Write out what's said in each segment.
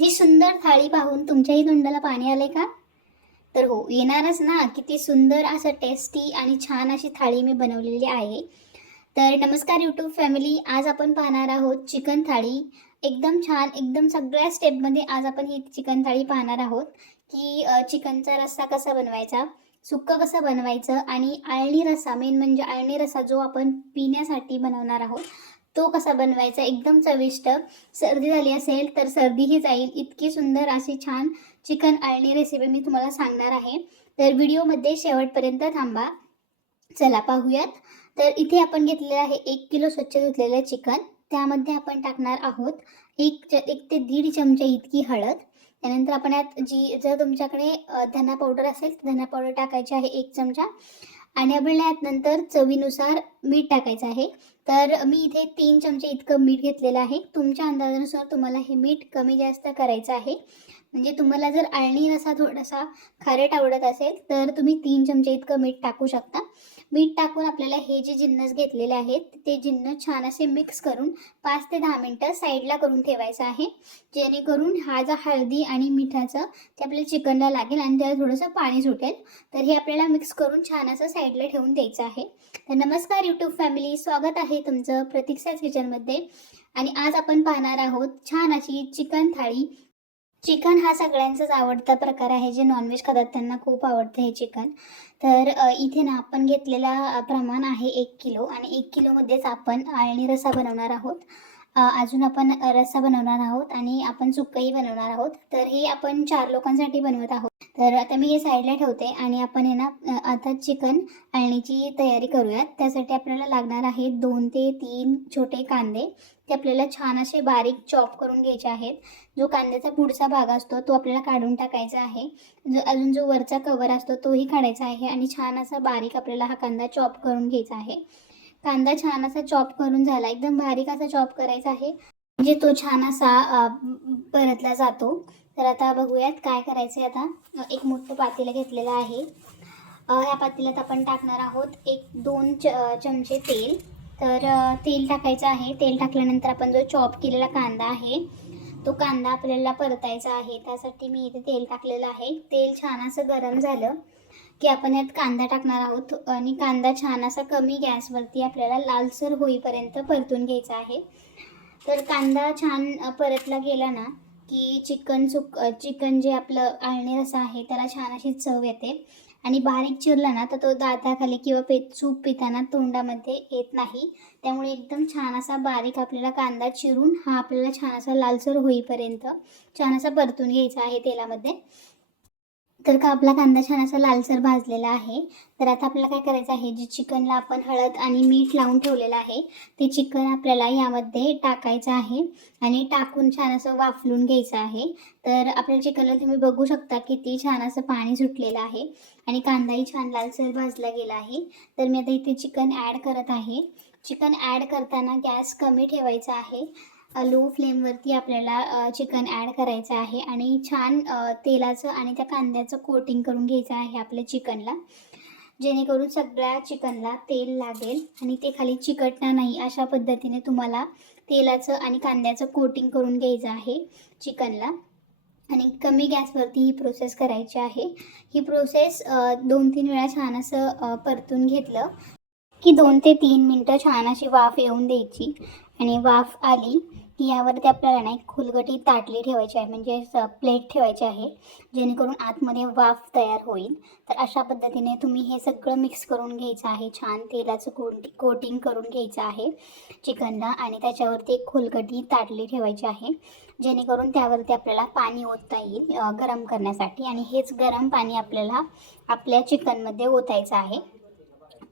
ही सुंदर थाळी पाहून तुमच्याही तोंडाला पाणी आले का? तर हो, येणारच ना. किती सुंदर असं टेस्टी आणि छान अशी थाळी मी बनवलेली आहे. तर नमस्कार यूट्यूब फॅमिली. आज आपण पाहणार आहोत चिकन थाळी. एकदम छान, एकदम सगळ्या स्टेपमध्ये आज आपण ही चिकन थाळी पाहणार आहोत, की चिकनचा रस्सा कसा बनवायचा, सुक्कं कसं बनवायचं आणि अळणी रस्सा, मेन म्हणजे अळणी रस्सा जो आपण पिण्यासाठी बनवणार आहोत, तो कसा बनवायचा एकदम चविष्ट. सर्दी झाली असेल तर सर्दीही जाईल, इतकी सुंदर अशी छान चिकन अळणी रेसिपी मी तुम्हाला सांगणार आहे. तर व्हिडिओमध्ये शेवटपर्यंत थांबा. चला पाहूयात. तर इथे आपण घेतलेलं आहे 1 किलो स्वच्छ धुतलेलं चिकन. त्यामध्ये आपण टाकणार आहोत 1 ते दीड चमचे इतकी हळद. त्यानंतर आपण यात जर तुमच्याकडे धना पावडर असेल तर धना पावडर टाकायची आहे 1 चमचा. आणि आपल्याला यात नंतर चवीनुसार मीठ टाकायचं आहे. तर मी इथे 3 चमचे इतकं मीठ घेतलेलं आहे. तुमच्या अंदाजानुसार तुम्हाला हे मीठ कमी जास्त करायचं आहे. म्हणजे तुम्हाला जर अळणी रस्सा थोडासा खारट आवडत असेल तर तुम्ही 3 चमचे इतकं मीठ टाकू शकता. मीठ टाकून आपल्याला हे जे जिन्नस घेतलेले आहेत ते जिन्नस छान असे मिक्स करून 5 ते 10 मिनटं साईडला करून ठेवायचं आहे. जेणेकरून हा जो हळदी आणि मिठाचं ते आपल्या चिकनला लागेल आणि त्याला थोडंसं पाणी सुटेल. तर हे आपल्याला मिक्स करून छान असं साईडला ठेवून द्यायचं आहे. तर नमस्कार यूट्यूब फॅमिली, स्वागत आहे तुमचं प्रतीक्षाच किचनमध्ये. आणि आज आपण पाहणार आहोत छान अशी चिकन थाळी. चिकन हा सगळ्यांचाच आवडता प्रकार आहे. जे नॉनव्हेज खातात त्यांना खूप आवडतं हे चिकन. तर इथे ना आपण घेतलेला प्रमाण आहे 1 किलो आणि 1 किलोमध्येच आपण अळणी रस्सा बनवणार आहोत. अजून आपण रस्सा बनवणार आहोत आणि आपण सुक्कंही बनवणार आहोत. तर हे आपण 4 लोकांसाठी बनवत आहोत. तर आता मी हे साईडला ठेवते आणि आपण आहे ना आता चिकन अळणीची तयारी करूयात. त्यासाठी आपल्याला लागणार आहे 2 ते 3 छोटे कांदे. ते आपल्याला छान असे बारीक चॉप करून घ्यायचे आहेत. जो कांद्याचा पुढचा भाग असतो तो आपल्याला काढून टाकायचा आहे. अजून जो वरचा कवर असतो तोही काढायचा आहे आणि छान असा बारीक आपल्याला हा कांदा चॉप करून घ्यायचा आहे. कांदा छान असा चॉप करून झाला, एकदम बारीक असा चॉप करायचा आहे, म्हणजे तो छान असा परतला जातो. तर आता बघूयात काय करायचं आहे. आता एक मोठं पातेलं घेतलेलं आहे. ह्या पातेल्यात आपण टाकणार आहोत 1-2 चमचे तेल. तर तेल टाकायचं आहे. तेल टाकल्यानंतर आपण जो चॉप केलेला कांदा आहे तो कांदा आपल्याला परतायचा आहे. त्यासाठी मी इथे तेल टाकलेलं आहे. तेल छान असं गरम झालं की आपण यात कांदा टाकणार आहोत आणि कांदा छान असा कमी गॅसवरती आपल्याला लालसर होईपर्यंत परतून घ्यायचा आहे. तर कांदा छान परतला गेला ना की चिकन जे आपलं अळणी रस्सा आहे त्याला छान अशी चव येते. आणि बारीक चिरला ना तर तो दाताखाली किंवा सूप पिताना तोंडामध्ये येत नाही. त्यामुळे एकदम छान असा बारीक आपल्याला कांदा चिरून हा आपल्याला छान असा लालसर होईपर्यंत छान असा परतून घ्यायचा आहे तेलामध्ये. तर का आपला कांदा छान असा लालसर भाजलेला आहे. तर आता आपल्याला काय करायचं आहे, जे चिकनला आपण हळद आणि मीठ लावून ठेवलेलं आहे ते चिकन आपल्याला यामध्ये टाकायचं आहे आणि टाकून छान असं वाफलून घ्यायचं आहे. तर आपल्या चिकनला तुम्ही बघू शकता किती छान असं पाणी सुटलेलं आहे आणि कांदाही छान लालसर भाजला गेला आहे. तर मी आता इथे चिकन ॲड करत आहे. चिकन ॲड करताना गॅस कमी ठेवायचा आहे. लो फ्लेमवरती आपल्याला चिकन ॲड करायचं आहे आणि छान तेलाचं आणि त्या कांद्याचं कोटिंग करून घ्यायचं आहे आपल्या चिकनला. जेणेकरून सगळ्या चिकनला तेल लागेल आणि ते खाली चिकटणार नाही, अशा पद्धतीने तुम्हाला तेलाचं आणि कांद्याचं कोटिंग करून घ्यायचं आहे चिकनला. आणि कमी गॅसवरती ही प्रोसेस करायची आहे. ही प्रोसेस 2-3 वेळा छान असं परतून घेतलं की 2 ते 3 मिनटं छान अशी वाफ येऊन द्यायची. आणि वाफ आली की यावरती आपल्याला ना एक खुलगटी ताटली ठेवायची आहे, म्हणजे प्लेट ठेवायची आहे, जेणेकरून आतमध्ये वाफ तयार होईल. तर अशा पद्धतीने तुम्ही हे सगळं मिक्स करून घ्यायचं आहे. छान तेलाचं कोटिंग करून घ्यायचं आहे चिकनला आणि त्याच्यावरती एक खुलगटी ताटली ठेवायची आहे, जेणेकरून त्यावरती आपल्याला पाणी ओतता येईल गरम करण्यासाठी. आणि हेच गरम पाणी आपल्याला आपल्या चिकनमध्ये ओतायचं आहे.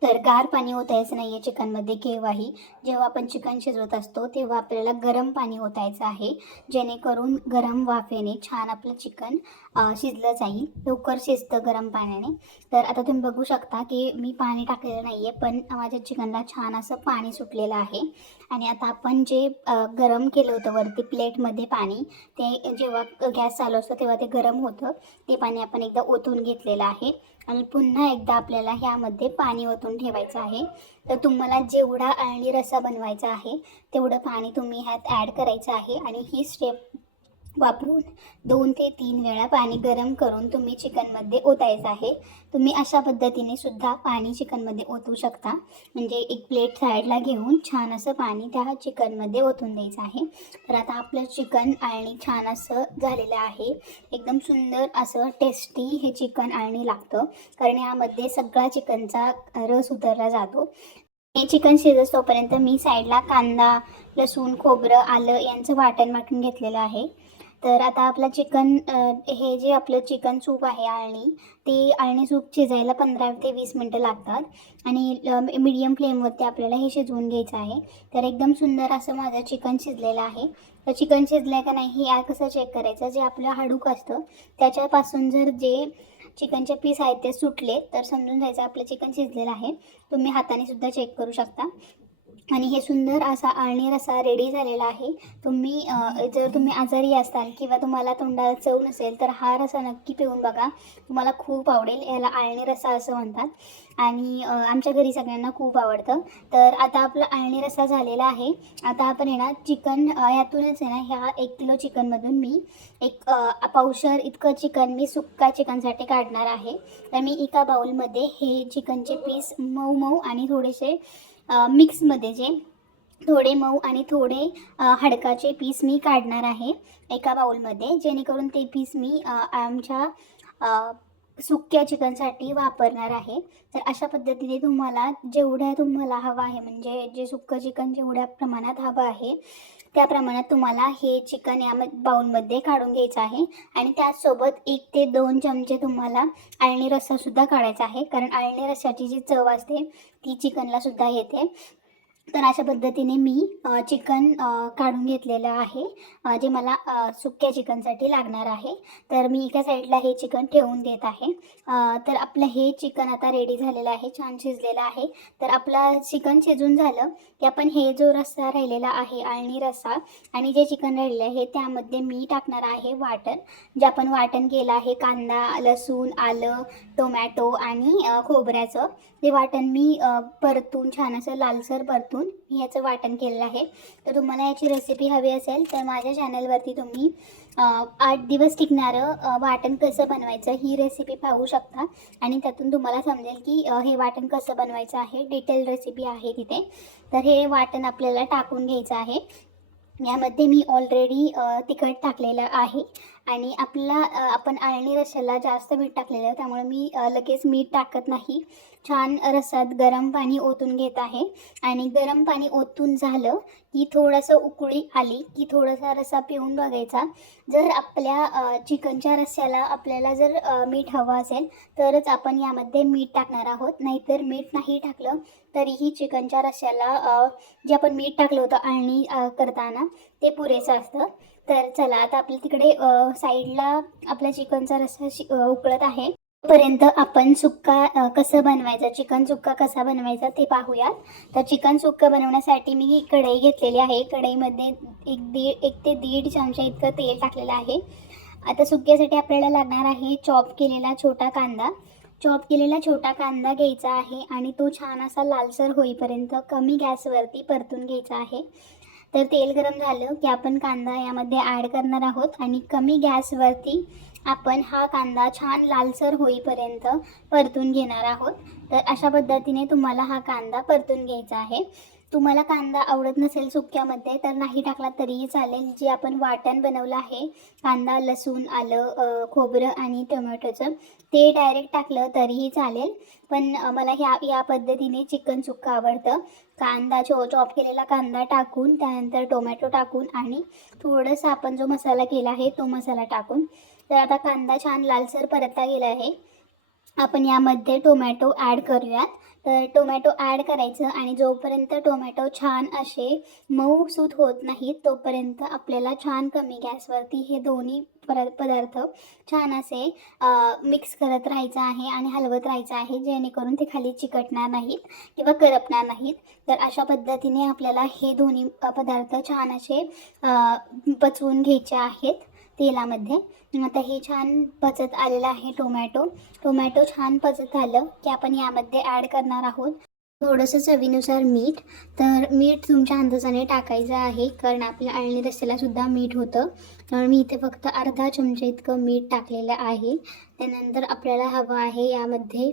तर गार पाणी ओतायचं नाही आहे चिकनमध्ये केव्हाही. जेव्हा आपण चिकन शिजवत असतो तेव्हा आपल्याला गरम पाणी ओतायचं आहे, जेणेकरून गरम वाफेने छान आपलं चिकन शिजलं जाईल, लवकर शिजतं गरम पाण्याने. तर आता तुम्ही बघू शकता की मी पाणी टाकलेलं नाही आहे, पण माझ्या चिकनला छान असं पाणी सुटलेलं आहे. आणि आता आपण जे गरम केलं होतं वरती प्लेटमध्ये पाणी, ते जेव्हा गॅस चालू असतो तेव्हा ते गरम होतं, ते पाणी आपण एकदा ओतून घेतलेलं आहे आणि पुन्हा एकदा आपल्याला ह्यामध्ये पाणी ओतून ठेवायचं आहे. तर तुम्हाला जेवढा अळणी रस्सा बनवायचा आहे तेवढं पाणी तुम्ही ह्यात ॲड करायचं आहे आणि ही स्टेप वापरून 2 ते 3 वेळा पाणी गरम करून तुम्ही चिकनमध्ये ओतायचं आहे. तुम्ही अशा पद्धतीने सुद्धा पाणी चिकनमध्ये ओतू शकता. म्हणजे एक प्लेट साईडला घेऊन छान असं पाणी त्या चिकनमध्ये ओतून द्यायचं आहे. तर आता आपलं चिकन आळणी छान असं झालेलं आहे. एकदम सुंदर असं टेस्टी हे चिकन आळणी लागतं, कारण यामध्ये सगळा चिकनचा रस उतरला जातो. हे चिकन शिजत तोपर्यंत मी साईडला कांदा, लसूण, खोबरं, आलं यांचं वाटण घेतलेलं आहे. तर आता आपलं चिकन हे जे आपलं चिकन सूप आहे आळणी, ते आळणी सूप शिजायला 15 ते 20 मिनटं लागतात आणि मीडियम फ्लेमवरती आपल्याला हे शिजवून घ्यायचं आहे. तर एकदम सुंदर असं माझं चिकन शिजलेलं आहे. तर चिकन शिजलं का नाही हे कसं चेक करायचं, जे आपलं हाडूक असतं त्याच्यापासून जर जे चिकनचे पीस आहेत ते सुटले तर समजून जायचं आपलं चिकन शिजलेलं आहे. तुम्ही हाताने सुद्धा चेक करू शकता. आणि हे सुंदर असा आळणी रस्सा रेडी झालेला आहे. तुम्ही जर तुम्ही आजारी असाल किंवा तुम्हाला तोंडाला चव नसेल तर हा रस्सा नक्की पिऊन बघा, तुम्हाला खूप आवडेल. याला आळणी रस्सा असं म्हणतात आणि आमच्या घरी सगळ्यांना खूप आवडतं. तर आता आपला आळणी रस्सा झालेला आहे. आता आपण आहे ना चिकन ह्यातूनच आहे ना, ह्या 1 किलो चिकनमधून मी एक पावशर इतकं चिकन मी सुक्का चिकनसाठी काढणार आहे. तर मी एका बाउलमध्ये हे चिकनचे पीस मऊ मऊ आणि थोडेसे मिक्समध्ये जे थोडे मऊ आणि थोडे हाडकाचे पीस मी काढणार आहे एका बाउलमध्ये, जेणेकरून ते पीस मी आमच्या सुक्या चिकनसाठी वापरणार आहे. तर अशा पद्धतीने तुम्हाला जेवढ्या तुम्हाला हवं आहे, म्हणजे जे सुक्कं चिकन जेवढ्या प्रमाणात हवं आहे त्या प्रमाणात तुम्हाला हे चिकन या बाउलमध्ये काढून घ्यायचं आहे. आणि त्याचसोबत 1 ते 2 चमचे तुम्हाला आळणी रस्सासुद्धा काढायचा आहे, कारण आळणी रस्स्याची जी चव असते ती चिकनलासुद्धा येते. तर अशा पद्धतीने मी चिकन काढून घेतलेलं आहे, जे मला सुक्या चिकनसाठी लागणार आहे. तर मी एका साईडला हे चिकन ठेवून देत आहे. तर आपलं हे चिकन आता रेडी झालेलं आहे, छान शिजलेलं आहे. तर आपलं चिकन शिजून झालं की आपण हे जो रस्सा राहिलेला आहे आळणी रस्सा आणि जे चिकन राहिलेलं आहे त्यामध्ये मी टाकणार आहे वाटण, जे आपण वाटण केलं आहे कांदा, लसूण, आलं, टोमॅटो आणि खोबऱ्याचं. ते वाटण मी परतून छान असं लालसर परतून मी याचं वाटण केलेलं आहे. तर तुम्हाला याची रेसिपी हवी असेल तर माझ्या चॅनलवरती तुम्ही 8 दिवस टिकणारं वाटण कसं बनवायचं ही रेसिपी पाहू शकता आणि त्यातून तुम्हाला समजेल की हे वाटण कसं बनवायचं आहे. डिटेल रेसिपी आहे तिथे. तर हे वाटण आपल्याला टाकून घ्यायचं आहे. यामध्ये मी ऑलरेडी तिखट टाकलेलं आहे आणि आपण आळणी रस्स्याला जास्त मीठ टाकलेलं आहे, त्यामुळे मी लगेच मीठ टाकत नाही. छान रस्स्यात गरम पाणी ओतून घेत आहे आणि गरम पाणी ओतून झालं की थोडंसं उकळी आली की थोडासा रस्सा पिऊन बघायचा. जर आपल्या चिकनच्या रस्स्याला आपल्याला जर मीठ हवं असेल तरच आपण यामध्ये मीठ टाकणार आहोत, नाहीतर मीठ नाही टाकलं तरीही चिकनच्या रस्स्याला जे आपण मीठ टाकलं होतं आळणी करताना ते पुरेसं असतं. तर चला आता आपल्या तिकडे साईडला आपल्या चिकनचा रस्सा उकळत आहे. तोपर्यंत आपण सुक्का कसं बनवायचं, चिकन सुक्का कसा बनवायचा ते पाहूयात. तर चिकन सुक्का बनवण्यासाठी मी कढई घेतलेली आहे. कढईमध्ये 1 ते 1.5 चमचा इतकं तेल टाकलेलं आहे. आता सुक्क्यासाठी आपल्याला लागणार आहे चॉप केलेला छोटा कांदा. चॉप केलेला छोटा कांदा घ्यायचा आहे आणि तो छान असा लालसर होईपर्यंत कमी गॅसवरती परतून घ्यायचा आहे. तर तेल गरम झालं की आपण कांदा यामध्ये ॲड करणार आहोत आणि कमी गॅसवरती आपण हा कांदा छान लालसर होईपर्यंत परतून घेणार आहोत. तर अशा पद्धतीने तुम्हाला हा कांदा परतून घ्यायचा आहे. तुम्हाला कांदा आवडत नसेल सुक्यामध्ये तर नाही टाकला तरीही चालेल. जे आपण वाटण बनवलं आहे कांदा, लसूण, आलं, खोबरं आणि टोमॅटोचं ते डायरेक्ट टाकलं तरीही चालेल. पण मला या पद्धतीने चिकन सुक्का आवडतं. कांदा चॉप केलेला कांदा टाकून त्यानंतर टोमॅटो टाकून आणि थोडंसं आपण जो मसाला केला आहे तो मसाला टाकून. तर आता कांदा छान लालसर परतला गेला आहे. आपण यामध्ये टोमॅटो ॲड करूयात. तर टोमॅटो ॲड करायचं आणि जोपर्यंत टोमॅटो छान असे मऊसूत होत नाहीत तोपर्यंत आपल्याला छान कमी गॅसवरती हे दोन्ही पदार्थ छान असे मिक्स करत राहायचं आहे आणि हलवत राहायचं आहे, जेणेकरून ते खाली चिकटणार नाहीत किंवा करपणार नाहीत. तर अशा पद्धतीने आपल्याला हे दोन्ही पदार्थ छान असे पचवून घ्यायचे आहेत तेलामध्ये. आता हे छान पचत आलेलं आहे टोमॅटो छान पचत आलं की आपण यामध्ये ॲड करणार आहोत थोडंसं चवीनुसार मीठ. तर मीठ तुमच्या अंदाजाने टाकायचं आहे, कारण आपल्या आळणी रस्स्यालासुद्धा मीठ होतं. त्यामुळे मी इथे फक्त अर्धा चमचा इतकं मीठ टाकलेलं आहे. त्यानंतर आपल्याला हवं आहे यामध्ये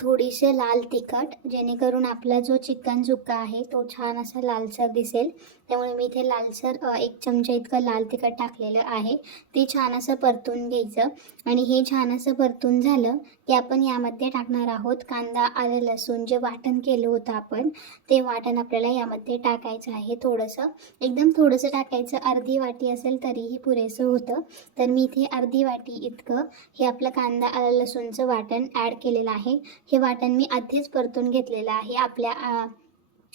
थोडीसे लाल तिखट, जेणेकरून आपला जो चिकन सुक्का आहे तो छान असा लालसर दिसेल. त्यामुळे मी इथे लालसर 1 चमचा इतकं लाल तिखट टाकलेलं आहे. ते छान असं परतून घ्यायचं आणि हे छान असं परतून झालं की आपण यामध्ये टाकणार आहोत कांदा, आलं, लसूण जे वाटण केलं होतं आपण, ते वाटण आपल्याला यामध्ये टाकायचं आहे. एकदम थोडंसं टाकायचं, अर्धी वाटी असेल तरीही पुरेसं होतं. तर मी इथे अर्धी वाटी इतकं हे आपलं कांदा, आलं, लसूणचं वाटण ॲड केलेलं आहे. हे वाटण मी आधीच परतून घेतलेलं आहे. आपल्या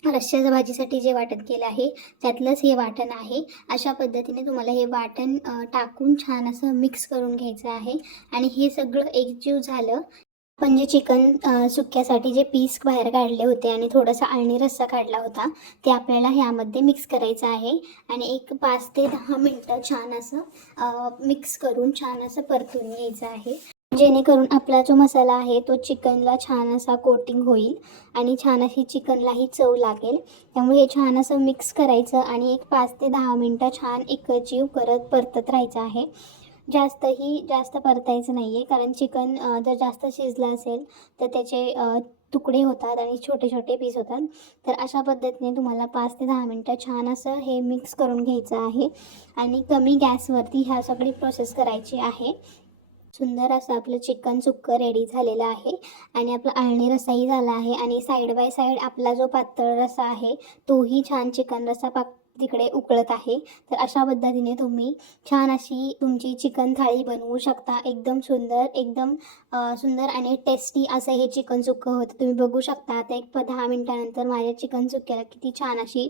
रश्श्याच्या भाजीसाठी जे वाटण केलं आहे त्यातलंच हे वाटण आहे. अशा पद्धतीने तुम्हाला हे वाटण टाकून छान असं मिक्स करून घ्यायचं आहे. आणि हे सगळं एकजीव झालं, आपण जे चिकन सुक्क्यासाठी जे पीस बाहेर काढले होते आणि थोडासा अळणी रस्सा काढला होता, ते आपल्याला ह्यामध्ये मिक्स करायचं आहे. आणि एक 5 ते 10 मिनटं छान असं मिक्स करून छान असं परतून घ्यायचं आहे, जेणेकरून आपला जो मसाला आहे तो चिकनला छान असा कोटिंग होईल आणि छान अशी चिकनलाही चव लागेल. त्यामुळे हे छान असं मिक्स करायचं आणि एक 5 ते 10 मिनटं छान एकजीव करत परतत राहायचं आहे. जास्त परतायचं नाही आहे, कारण चिकन जर जास्त शिजलं असेल तर त्याचे तुकडे होतात आणि छोटे छोटे पीस होतात. तर अशा पद्धतीने तुम्हाला 5 ते 10 मिनटं छान असं हे मिक्स करून घ्यायचं आहे आणि कमी गॅसवरती ह्या सगळी प्रोसेस करायची आहे. सुंदर असं आपलं चिकन सुक्कं रेडी झालेलं आहे आणि आपला अळणी रस्साही झाला आहे आणि साईड बाय साईड आपला जो पातळ रस्सा आहे तोही छान चिकन रस्सा तिकडे उकळत आहे. तर अशा पद्धतीने तुम्ही छान अशी तुमची चिकन थाळी बनवू शकता. एकदम सुंदर आणि टेस्टी असं हे चिकन सुक्कं होतं. तुम्ही बघू शकता आता एक 10 मिनटानंतर माझ्या चिकन सुक्क्याला किती छान अशी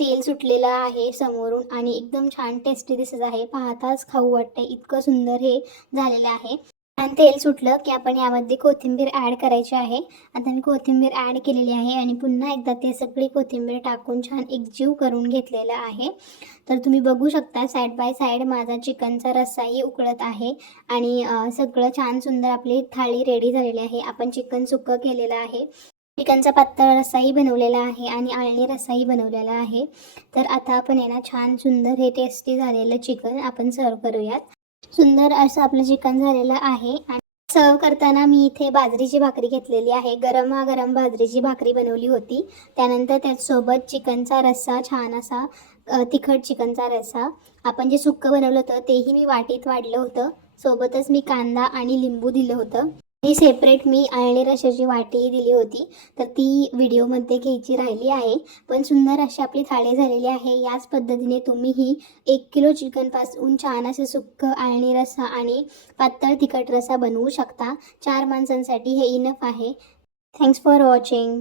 तेल सुटलेलं आहे समोरून आणि एकदम छान टेस्टी दिसत आहे. पाहताच खाऊ वाटते, इतकं सुंदर हे झालेलं आहे. आणि तेल सुटलं की आपण यामध्ये कोथिंबीर ॲड करायची आहे. आता मी कोथिंबीर ॲड केलेली आहे आणि पुन्हा एकदा ते सगळी कोथिंबीर टाकून छान एकजीव करून घेतलेलं आहे. तर तुम्ही बघू शकता साईड बाय साईड माझा चिकनचा रस्साही उकळत आहे आणि सगळं छान सुंदर आपली थाळी रेडी झालेली आहे. आपण चिकन सुक्कं केलेलं आहे, चिकनचा पातळ रस्साही बनवलेला आहे आणि अळणी रस्साही बनवलेला आहे. तर आता आपण आहे ना छान सुंदर हे टेस्टी झालेलं चिकन आपण सर्व करूयात. सुंदर असं आपलं चिकन झालेलं आहे आणि सर्व करताना मी इथे बाजरीची भाकरी घेतलेली आहे. गरमागरम बाजरीची भाकरी बनवली होती. त्यानंतर त्याचसोबत चिकनचा रस्सा, छान असा तिखट चिकनचा रस्सा. आपण जे सुक्कं बनवलं होतं तेही मी वाटीत वाढलं होतं. सोबतच मी कांदा आणि लिंबू दिलं होतं. ही सेपरेट मी अळणी रश्श्याची वाटीही दिली होती, तर ती व्हिडिओमध्ये घ्यायची राहिली आहे. पण सुंदर अशी आपली थाळी झालेली आहे. याच पद्धतीने तुम्हीही 1 किलो चिकनपासून छान असं सुक्कं अळणी रस्सा आणि पातळ तिखट रस्सा बनवू शकता. 4 माणसांसाठी हे इनफ आहे. Thanks for watching.